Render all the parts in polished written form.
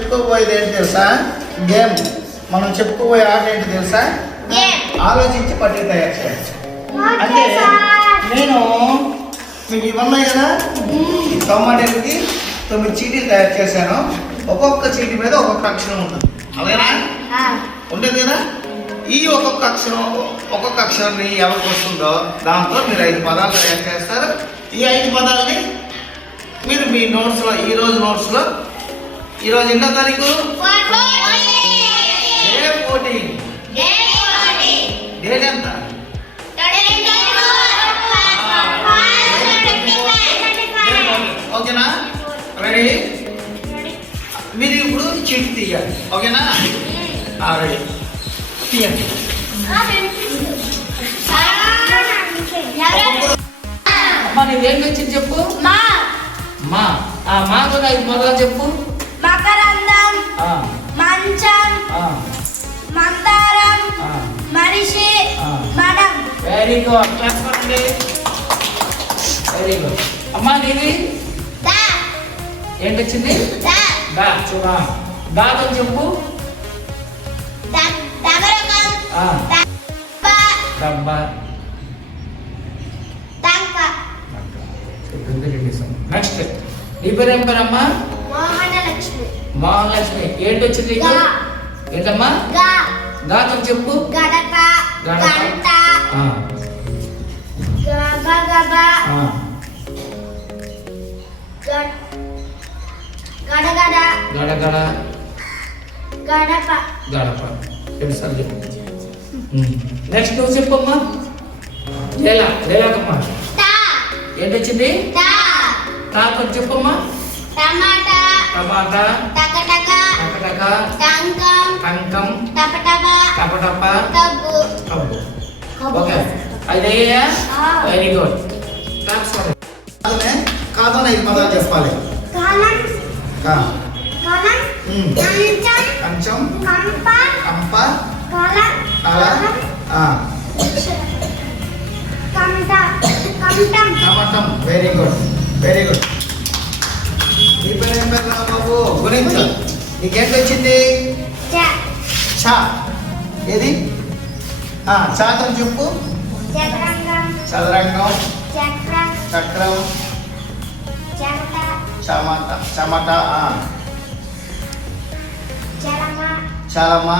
చెప్పుకోబోయేది ఏంటి తెలుసా? గేమ్. మనం చెప్పుకోబోయే ఆట ఏంటి తెలుసా? ఆలోచించి పట్టి తయారు చేయాలి. అంటే నేను మీకు ఇవన్నాయి కదా, 9 చీటీలు తయారు చేశాను. ఒక్కొక్క చీటీ మీద ఒక్కొక్క అక్షరం ఉంటుంది, అలాగేనా? ఉంటుంది కదా. ఈ ఒక్కొక్క అక్షరాన్ని ఎవరికి వస్తుందో దాంతో మీరు 5 పదాలు తయారు చేస్తారు. ఈ 5 పదాలని మీరు మీ నోట్స్లో, ఈరోజు ఎన్నో తారీఖు? డేట్ ఎంత? ఓకేనా? రెడీ? మీరు ఇప్పుడు చీటీ తీయాలి, ఓకేనా? రెడీ, తీయండి. అమ్మా నీవేం వచ్చింది చెప్పు. మా కూడా 5 మొదలు చెప్పు. మకరందం, మంచం, మందారం, మనిషి, మడం. వెరీ గుడ్, చెప్పండి. Very good. అమ్మా నీది ఏంటి వచ్చింది? చూడా దాతో చెప్పు. డబ్బా. నెక్స్ట్ నీ పేరు ఏం పేరమ్మా? మోహనలక్ష్మి. ఏంటి వచ్చింది? ఏంటమ్మా? గాతో చెప్పు. గడప, గంట, గబగబ, గడగడ, గడగడ, గడప, గడప. తెలుసారి చెప్పు. నెక్స్ట్ నువ్వు చెప్పమ్మా. లేలాకమ్మా ఏంటి వచ్చింది? తాతో చెప్పమ్మా. టమాటా, టమాటా, టకటక, టకటక, టంకం, టంకం, టపటప, టపటప, కబ్బు. కబ్బు. ఓకే, అయ్యా. Very good. కాదనే 5 పదాలు చెప్పాలి. కాలం, కంచం, కంప, కంప, కాలం, టమాటం. Very good, very good. నీ పేరు ఏం పేరు బాబు? గురించి నీకేంటి వచ్చింది? చా. ఏది? చాతో చెప్పు. చదరంగం, చక్రం, చెమట, చలమ,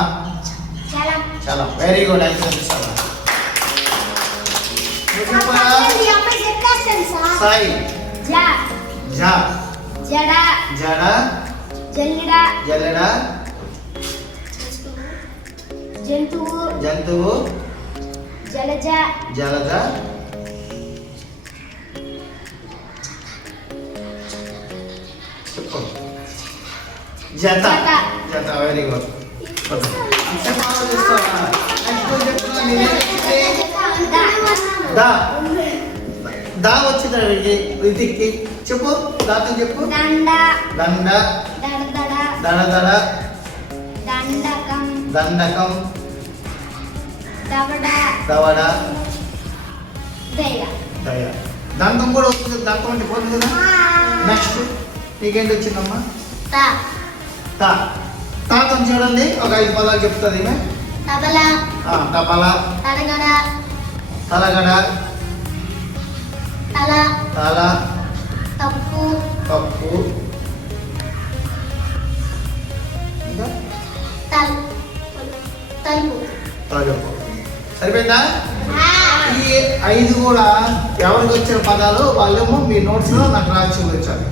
చలం. Very good. సాయి, జడ, జల్లెడ, జంతువు, జలజ, జత. Very good. దా వచ్చింది రితిక్కి చెప్పు. దాతో చెప్పు. దండ, దడదడ, దండకం, దవడ, దయ. దంతం కూడా వస్తుంది, దంతం అంటే పోతుంది కదా. నెక్స్ట్ నీకేంటి వచ్చిందమ్మా? తాతో చూడండి, ఒక 5 పదాలు చెప్తుంది. తబల, తలగడ, తల, కప్పు, తలుపు. సరిపోయిందా? ఈ 5 కూడా ఎవరికి వచ్చిన పదాలు వాళ్ళేమో మీ నోట్స్లో నాకు రాసి చూపించాలి.